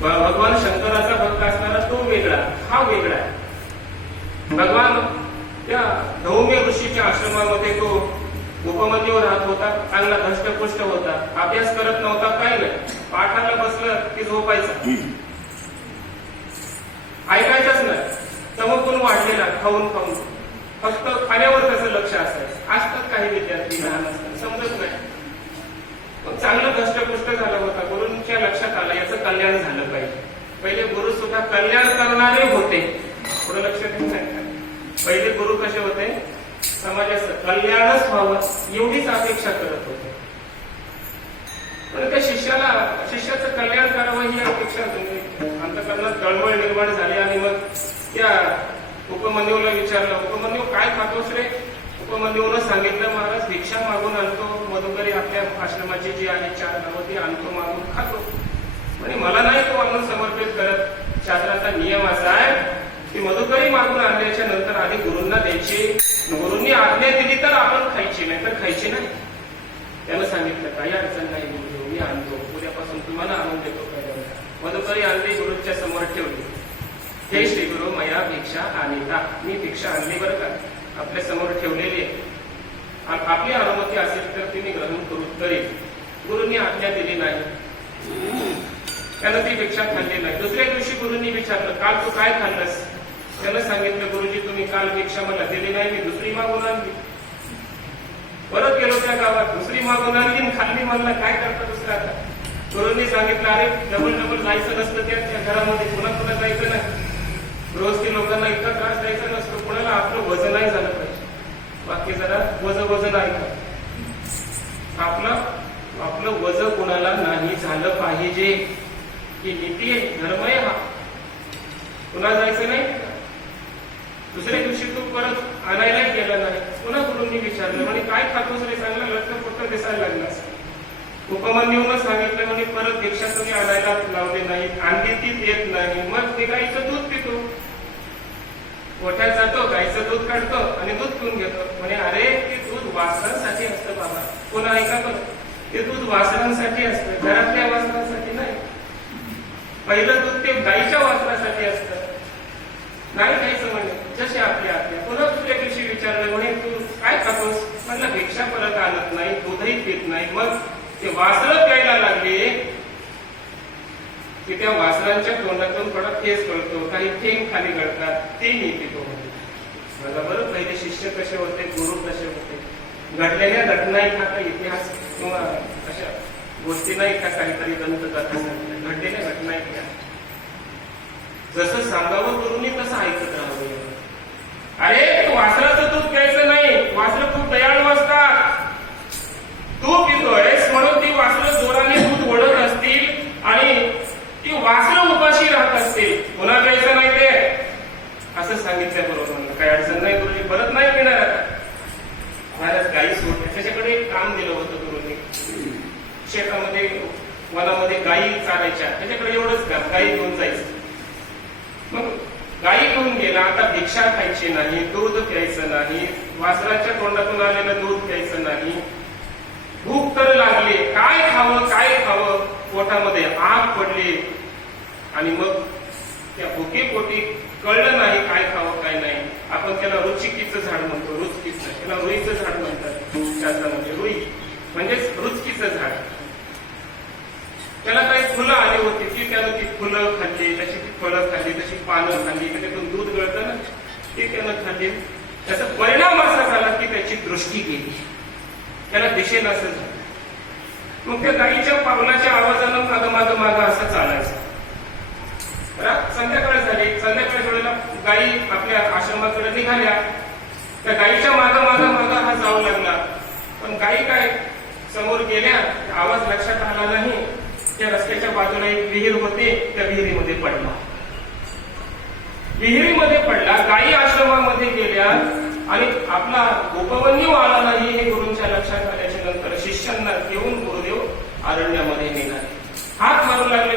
भगवान शंकराचा भक्त असणारा तो वेगळा हा वेगळा आहे. भगवान त्या धौम्य ऋषीच्या आश्रमामध्ये तो उपमतीवर राहत होता चांगला धष्टपुष्ट होता अभ्यास करत नव्हता काही नाही. पाठाला बसलं की झोपायचं. ऐकायचंच नाही. चमकून वाढलेला खाऊन खाऊन. फक्त खाण्यावर त्याचं लक्ष असायचं. असतात काही विद्यार्थी लहान असतात समजत नाही. चांगलं धष्टपुष्ट झालं होता गुरूंच्या लक्षात आलं याचं कल्याण झालं पाहिजे पहिले गुरु सुद्धा कल्याण करणारे होते. पुढे लक्ष येत पहिले गुरु कसे होते? समाजाचं कल्याणच व्हावं एवढीच अपेक्षा करत होते. पण त्या शिष्याला शिष्याचं कल्याण करावं ही अपेक्षा तुम्ही अंतकरणात तळमळ निर्माण झाली आणि मग त्या उपमन्यूला विचारलं उपमन्यू काय खातोस रे? उपमन्यूनं सांगितलं महाराज भिक्षा मागून आणतो. मधुकरी आपल्या आश्रमाची जी आहे चार नावं ती आणतो मागून खातो. म्हणजे मला नाही तो अन्न समर्पित करत. शासनाचा नियम असा आहे की मधुकरी मागून आणल्याच्या नंतर आधी गुरुंना द्यायची. गुरुंनी आज्ञा दिली तर आपण खायची नाही तर खायची नाही. त्यानं सांगितलं काही अडचण नाही गुरु मी आणतो उद्यापासून तुम्हाला आणून देतो मधुकरी आणली गुरुच्या समोर ठेवली. हे श्री गुरु मया भिक्षा आणिता. मी भिक्षा आणली बरं का? आपल्यासमोर ठेवलेली आहे. आपली अनुमती असेल तर ती मी ग्रहण करू करेल गुरुंनी आज्ञा दिली नाही. त्यानं ती भिक्षा खाल्ली नाही. दुसरे गुरुजींनी विचारलं काल तू काय खाल्लंस? त्यानं सांगितलं गुरुजी तुम्ही काल भिक्षा मला दिली नाही मी दुसरी मागून आणली. परत गेलो त्या गावात दुसरी मागून आणली खाल्ली म्हणला काय करता दुसरं आता? गुरुंनी सांगितलं अरे डबल डबल जायचं नसतं त्या घरामध्ये पुन्हा पुन्हा जायचं नाही. रोज ती लोकांना इतका त्रास द्यायचा नसतो कोणाला आपलं वजन नाही झालं पाहिजे. बाकी जरा वज वजन ऐका आपलं आपलं वज कोणाला नाही झालं पाहिजे. ही नीती आहे धर्म आहे हा. पुन्हा जायचं नाही? दुसऱ्या दिवशी तू परत आणायला गेला नाही. पुन्हा गुरुंनी विचारलं म्हणे काय खातोस रे? चांगला लटकपट्ट दिसायला लागलास उपमान्यून सांगितलं म्हणे परत भिक्षा तुम्ही आणायला लावले नाही आणली ती येत नाही. मग ते गाईचं दूध पितो. गोठ्यात जातो गाईचं दूध काढतो आणि दूध पिऊन घेतो. म्हणे अरे ते दूध वासरांसाठी असतं बाबा. कोणा ऐका पण ते दूध वासरांसाठी असतं घरातल्या वासनांसाठी नाही. पहिलं दूध ते गाईच्या वासरासाठी असतं. नाही काही म्हणे जसे आपली आपल्या पुन्हा दुसऱ्या दिवशी विचारलं म्हणे तू काय खातोस? म्हटलं भिक्षा परत आणत नाही दूधही पित नाही. मग ते वासरं प्यायला लागले. की त्या वासरांच्या तोंडातून थोडा फेस कळतो काही थेंब खाली गळतात ते मी पितो म्हणे. मला बरं पहिले शिष्य कसे होते गुरु कसे होते? घडलेल्या घटना एखादा इतिहास किंवा अशा गोष्टी नाही का काहीतरी दंत सांगतात घडलेल्या घटना इतिहास. जसं सांगावं तरुणी तसं ऐकत राहावं. अरे वासराचं दूध प्यायचं नाही. वासरं खूप दयाळू असतात. तू पितोयस म्हणून ती वासरं जोराने दूध ओढत असतील आणि ती वासरं उपाशी राहत असतील. पुन्हा प्यायचं नाही ते. असं सांगितलं बरोबर काही अडचण नाही गुरुजी परत नाही पिणार आता. महाराज गाई सोडल्या त्याच्याकडे एक काम दिलं होतं गुरुजी. शेतामध्ये वनामध्ये गायी चालायच्या त्याच्याकडे एवढंच काम गायी घेऊन जायचं. मग गायी घेऊन गेला? आता भिक्षा खायची नाही दूध प्यायचं नाही वासराच्या तोंडातून आलेलं दूध प्यायचं नाही. भूक तर लागली. काय खावं काय खावं? पोटामध्ये आग पडली. आणि मग त्या भुके पोटी कळलं नाही काय खावं काय नाही. आपण त्याला रुचिकीचं झाड म्हणतो. रुचकीचं. त्याला रुईचं झाड म्हणतात. शास्त्रामध्ये म्हणजे रुई. म्हणजेच रुचकीचं झाड. त्याला काही फुलं आली होती. ती त्यानं ती फुलं खाल्ली. त्याची फळं खाल्ली तशी पानं खाल्ली म्हणजे त्याच्यातून दूध गळतं ना ती त्यानं खाल्ले. त्याचा परिणाम असा झाला की त्याची दृष्टी गेली. त्याला दिशेला असं झालं. मग त्या गाईच्या पावलाच्या आवाजानं मागं मागं मागं असं चालायचं संध्याकाळ झाली. संध्याकाळच्या वेळेला गाई आपल्या आश्रमाकडे निघाल्या. त्या गाईच्या मागं मागं मागं हा जाऊ लागला. पण गाई काय समोर गेल्या आवाज लक्षात आला नाही. त्या रस्त्याच्या बाजूला एक विहीर होती त्या विहिरीमध्ये पडला. विहिरीमध्ये पडला गायी आश्रमामध्ये गेल्या आणि आपला गोपवन्यू आला नाही हे गुरूंच्या लक्षात आल्याच्यानंतर शिष्यांना घेऊन गुरुदेव अरण्यामध्ये निघाले हात मारू लागले